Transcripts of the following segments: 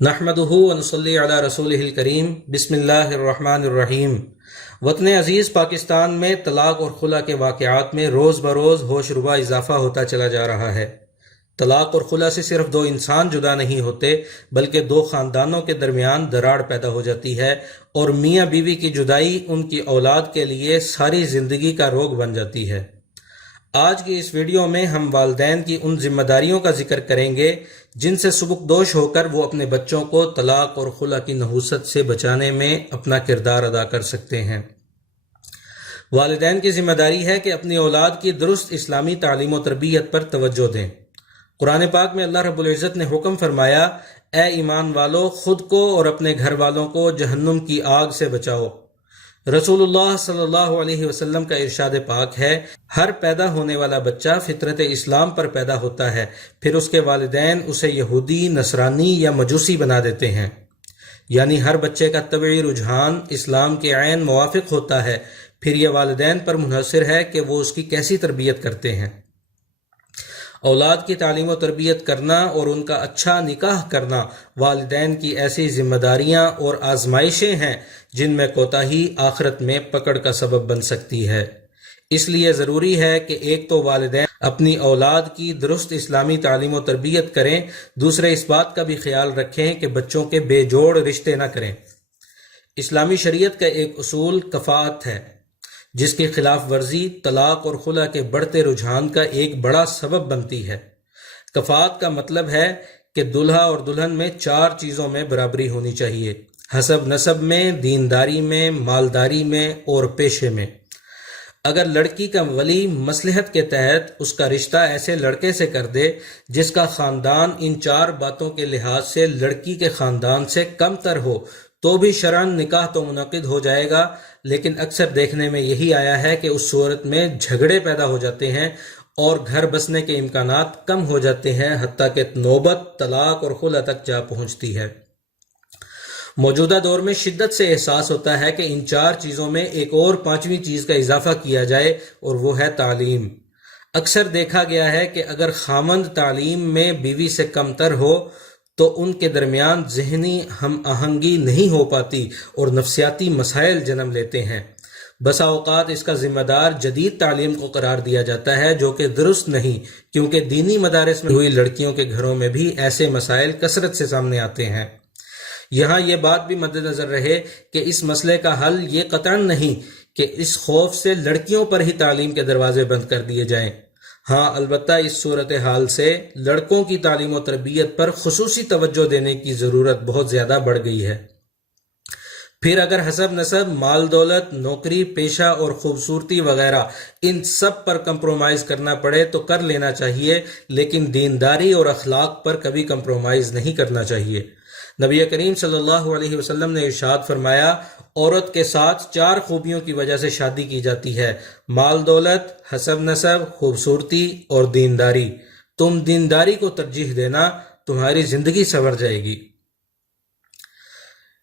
نحمدہ ونصلی علی رسولہ الکریم بسم اللہ الرحمن الرحیم۔ وطن عزیز پاکستان میں طلاق اور خلع کے واقعات میں روز بروز ہوش ربا اضافہ ہوتا چلا جا رہا ہے۔ طلاق اور خلع سے صرف دو انسان جدا نہیں ہوتے بلکہ دو خاندانوں کے درمیان دراڑ پیدا ہو جاتی ہے اور میاں بیوی کی جدائی ان کی اولاد کے لیے ساری زندگی کا روگ بن جاتی ہے۔ آج کی اس ویڈیو میں ہم والدین کی ان ذمہ داریوں کا ذکر کریں گے جن سے سبکدوش ہو کر وہ اپنے بچوں کو طلاق اور خلع کی نحوست سے بچانے میں اپنا کردار ادا کر سکتے ہیں۔ والدین کی ذمہ داری ہے کہ اپنی اولاد کی درست اسلامی تعلیم و تربیت پر توجہ دیں۔ قرآن پاک میں اللہ رب العزت نے حکم فرمایا، اے ایمان والو، خود کو اور اپنے گھر والوں کو جہنم کی آگ سے بچاؤ۔ رسول اللہ صلی اللہ علیہ وسلم کا ارشاد پاک ہے، ہر پیدا ہونے والا بچہ فطرت اسلام پر پیدا ہوتا ہے، پھر اس کے والدین اسے یہودی، نصرانی یا مجوسی بنا دیتے ہیں۔ یعنی ہر بچے کا طبعی رجحان اسلام کے عین موافق ہوتا ہے، پھر یہ والدین پر منحصر ہے کہ وہ اس کی کیسی تربیت کرتے ہیں۔ اولاد کی تعلیم و تربیت کرنا اور ان کا اچھا نکاح کرنا والدین کی ایسی ذمہ داریاں اور آزمائشیں ہیں جن میں کوتاہی آخرت میں پکڑ کا سبب بن سکتی ہے۔ اس لیے ضروری ہے کہ ایک تو والدین اپنی اولاد کی درست اسلامی تعلیم و تربیت کریں، دوسرے اس بات کا بھی خیال رکھیں کہ بچوں کے بے جوڑ رشتے نہ کریں۔ اسلامی شریعت کا ایک اصول کفاءت ہے، جس کی خلاف ورزی طلاق اور خلع کے بڑھتے رجحان کا ایک بڑا سبب بنتی ہے۔ کفاءت کا مطلب ہے کہ دلہا اور دلہن میں 4 چیزوں میں برابری ہونی چاہیے: حسب نسب میں، دینداری میں، مالداری میں اور پیشے میں۔ اگر لڑکی کا ولی مصلحت کے تحت اس کا رشتہ ایسے لڑکے سے کر دے جس کا خاندان ان 4 باتوں کے لحاظ سے لڑکی کے خاندان سے کم تر ہو تو بھی شرعاً نکاح تو منعقد ہو جائے گا، لیکن اکثر دیکھنے میں یہی آیا ہے کہ اس صورت میں جھگڑے پیدا ہو جاتے ہیں اور گھر بسنے کے امکانات کم ہو جاتے ہیں، حتیٰ کہ نوبت طلاق اور خلع تک جا پہنچتی ہے۔ موجودہ دور میں شدت سے احساس ہوتا ہے کہ ان 4 چیزوں میں ایک اور 5ویں چیز کا اضافہ کیا جائے اور وہ ہے تعلیم۔ اکثر دیکھا گیا ہے کہ اگر خامند تعلیم میں بیوی سے کم تر ہو تو ان کے درمیان ذہنی ہم آہنگی نہیں ہو پاتی اور نفسیاتی مسائل جنم لیتے ہیں۔ بسا اوقات اس کا ذمہ دار جدید تعلیم کو قرار دیا جاتا ہے، جو کہ درست نہیں، کیونکہ دینی مدارس میں ہوئی لڑکیوں کے گھروں میں بھی ایسے مسائل کثرت سے سامنے آتے ہیں۔ یہاں یہ بات بھی مد نظر رہے کہ اس مسئلے کا حل یہ قطعاً نہیں کہ اس خوف سے لڑکیوں پر ہی تعلیم کے دروازے بند کر دیے جائیں۔ ہاں، البتہ اس صورتحال سے لڑکوں کی تعلیم و تربیت پر خصوصی توجہ دینے کی ضرورت بہت زیادہ بڑھ گئی ہے۔ پھر اگر حسب نسب، مال دولت، نوکری پیشہ اور خوبصورتی وغیرہ ان سب پر کمپرومائز کرنا پڑے تو کر لینا چاہیے، لیکن دینداری اور اخلاق پر کبھی کمپرومائز نہیں کرنا چاہیے۔ نبی کریم صلی اللہ علیہ وسلم نے ارشاد فرمایا، عورت کے ساتھ 4 خوبیوں کی وجہ سے شادی کی جاتی ہے: مال دولت، حسب نسب، خوبصورتی اور دینداری۔ تم دینداری کو ترجیح دینا، تمہاری زندگی سنور جائے گی۔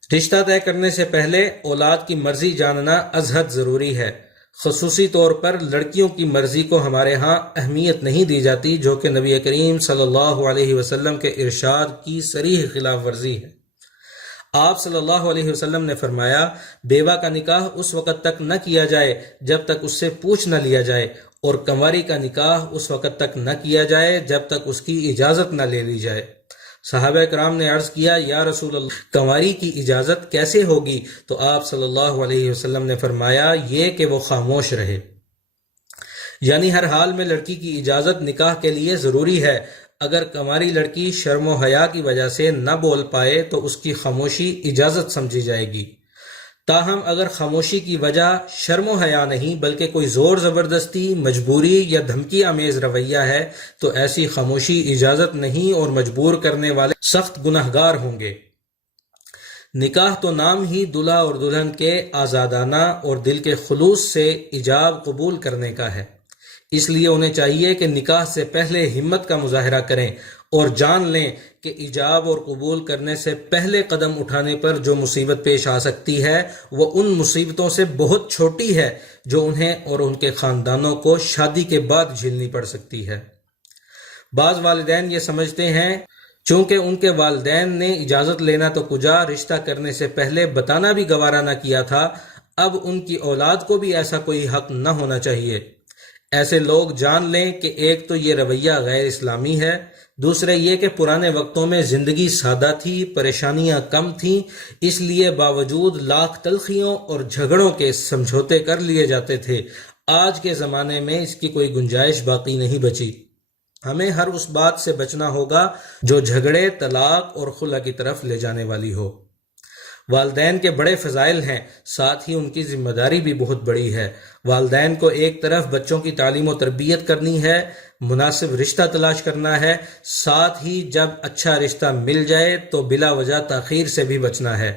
رشتہ طے کرنے سے پہلے اولاد کی مرضی جاننا ازحد ضروری ہے۔ خصوصی طور پر لڑکیوں کی مرضی کو ہمارے ہاں اہمیت نہیں دی جاتی، جو کہ نبی کریم صلی اللہ علیہ وسلم کے ارشاد کی صریح خلاف ورزی ہے۔ آپ صلی اللہ علیہ وسلم نے فرمایا، بیوہ کا نکاح اس وقت تک نہ کیا جائے جب تک اس سے پوچھ نہ لیا جائے، اور کنواری کا نکاح اس وقت تک نہ کیا جائے جب تک اس کی اجازت نہ لے لی جائے۔ صحابہ کرام نے عرض کیا، یا رسول اللہ، کنواری کی اجازت کیسے ہوگی؟ تو آپ صلی اللہ علیہ وسلم نے فرمایا، یہ کہ وہ خاموش رہے۔ یعنی ہر حال میں لڑکی کی اجازت نکاح کے لیے ضروری ہے۔ اگر کنواری لڑکی شرم و حیا کی وجہ سے نہ بول پائے تو اس کی خاموشی اجازت سمجھی جائے گی۔ تاہم اگر خاموشی کی وجہ شرم و حیا نہیں بلکہ کوئی زور زبردستی، مجبوری یا دھمکی آمیز رویہ ہے تو ایسی خاموشی اجازت نہیں اور مجبور کرنے والے سخت گناہگار ہوں گے۔ نکاح تو نام ہی دلہا اور دلہن کے آزادانہ اور دل کے خلوص سے ایجاب قبول کرنے کا ہے، اس لیے انہیں چاہیے کہ نکاح سے پہلے ہمت کا مظاہرہ کریں اور جان لیں کہ ایجاب اور قبول کرنے سے پہلے قدم اٹھانے پر جو مصیبت پیش آ سکتی ہے وہ ان مصیبتوں سے بہت چھوٹی ہے جو انہیں اور ان کے خاندانوں کو شادی کے بعد جھیلنی پڑ سکتی ہے۔ بعض والدین یہ سمجھتے ہیں چونکہ ان کے والدین نے اجازت لینا تو کجا رشتہ کرنے سے پہلے بتانا بھی گوارا نہ کیا تھا، اب ان کی اولاد کو بھی ایسا کوئی حق نہ ہونا چاہیے۔ ایسے لوگ جان لیں کہ ایک تو یہ رویہ غیر اسلامی ہے، دوسرے یہ کہ پرانے وقتوں میں زندگی سادہ تھی، پریشانیاں کم تھیں، اس لیے باوجود لاکھ تلخیوں اور جھگڑوں کے سمجھوتے کر لیے جاتے تھے۔ آج کے زمانے میں اس کی کوئی گنجائش باقی نہیں بچی۔ ہمیں ہر اس بات سے بچنا ہوگا جو جھگڑے، طلاق اور خلع کی طرف لے جانے والی ہو۔ والدین کے بڑے فضائل ہیں، ساتھ ہی ان کی ذمہ داری بھی بہت بڑی ہے۔ والدین کو ایک طرف بچوں کی تعلیم و تربیت کرنی ہے، مناسب رشتہ تلاش کرنا ہے، ساتھ ہی جب اچھا رشتہ مل جائے تو بلا وجہ تاخیر سے بھی بچنا ہے۔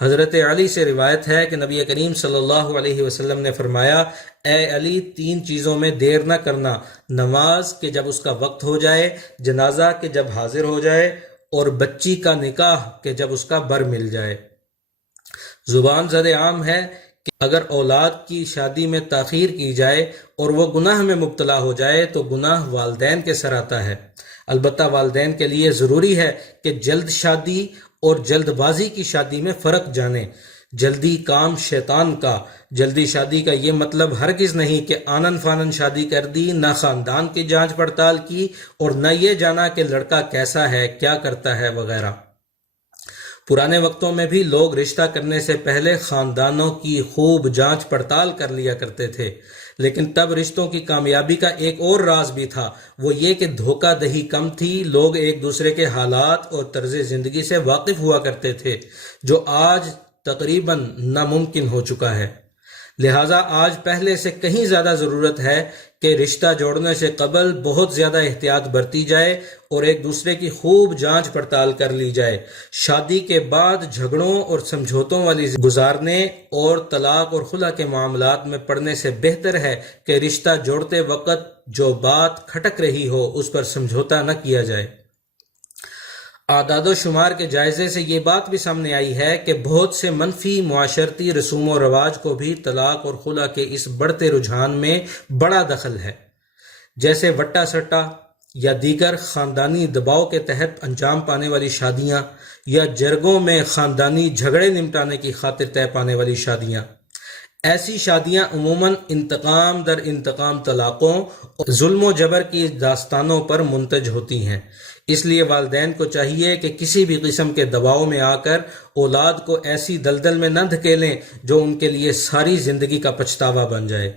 حضرت علی سے روایت ہے کہ نبی کریم صلی اللہ علیہ وسلم نے فرمایا، اے علی، 3 چیزوں میں دیر نہ کرنا، نماز کہ جب اس کا وقت ہو جائے، جنازہ کہ جب حاضر ہو جائے، اور بچی کا نکاح کہ جب اس کا بر مل جائے۔ زبان زد عام ہے کہ اگر اولاد کی شادی میں تاخیر کی جائے اور وہ گناہ میں مبتلا ہو جائے تو گناہ والدین کے سر آتا ہے۔ البتہ والدین کے لیے ضروری ہے کہ جلد شادی اور جلد بازی کی شادی میں فرق جانیں۔ جلدی کام شیطان کا۔ جلدی شادی کا یہ مطلب ہرگز نہیں کہ آنن فانن شادی کر دی، نہ خاندان کی جانچ پڑتال کی اور نہ یہ جانا کہ لڑکا کیسا ہے، کیا کرتا ہے وغیرہ۔ پرانے وقتوں میں بھی لوگ رشتہ کرنے سے پہلے خاندانوں کی خوب جانچ پڑتال کر لیا کرتے تھے، لیکن تب رشتوں کی کامیابی کا ایک اور راز بھی تھا، وہ یہ کہ دھوکہ دہی کم تھی، لوگ ایک دوسرے کے حالات اور طرز زندگی سے واقف ہوا کرتے تھے، جو آج تقریباً ناممکن ہو چکا ہے۔ لہٰذا آج پہلے سے کہیں زیادہ ضرورت ہے کہ رشتہ جوڑنے سے قبل بہت زیادہ احتیاط برتی جائے اور ایک دوسرے کی خوب جانچ پڑتال کر لی جائے۔ شادی کے بعد جھگڑوں اور سمجھوتوں والی گزارنے اور طلاق اور خلع کے معاملات میں پڑنے سے بہتر ہے کہ رشتہ جوڑتے وقت جو بات کھٹک رہی ہو اس پر سمجھوتا نہ کیا جائے۔ اعداد و شمار کے جائزے سے یہ بات بھی سامنے آئی ہے کہ بہت سے منفی معاشرتی رسوم و رواج کو بھی طلاق اور خلع کے اس بڑھتے رجحان میں بڑا دخل ہے، جیسے وٹا سٹا یا دیگر خاندانی دباؤ کے تحت انجام پانے والی شادیاں، یا جرگوں میں خاندانی جھگڑے نمٹانے کی خاطر طے پانے والی شادیاں۔ ایسی شادیاں عموماً انتقام در انتقام طلاقوں اور ظلم و جبر کی داستانوں پر منتج ہوتی ہیں۔ اس لیے والدین کو چاہیے کہ کسی بھی قسم کے دباؤ میں آ کر اولاد کو ایسی دلدل میں نہ دھکیلیں جو ان کے لیے ساری زندگی کا پچھتاوا بن جائے۔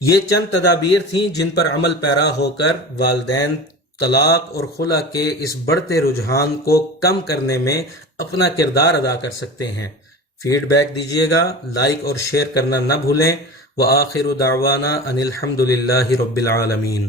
یہ چند تدابیر تھیں جن پر عمل پیرا ہو کر والدین طلاق اور خلع کے اس بڑھتے رجحان کو کم کرنے میں اپنا کردار ادا کر سکتے ہیں۔ فیڈ بیک دیجیے گا، لائک اور شیئر کرنا نہ بھولیں۔ وآخر دعوانا ان الحمد للہ رب العالمین۔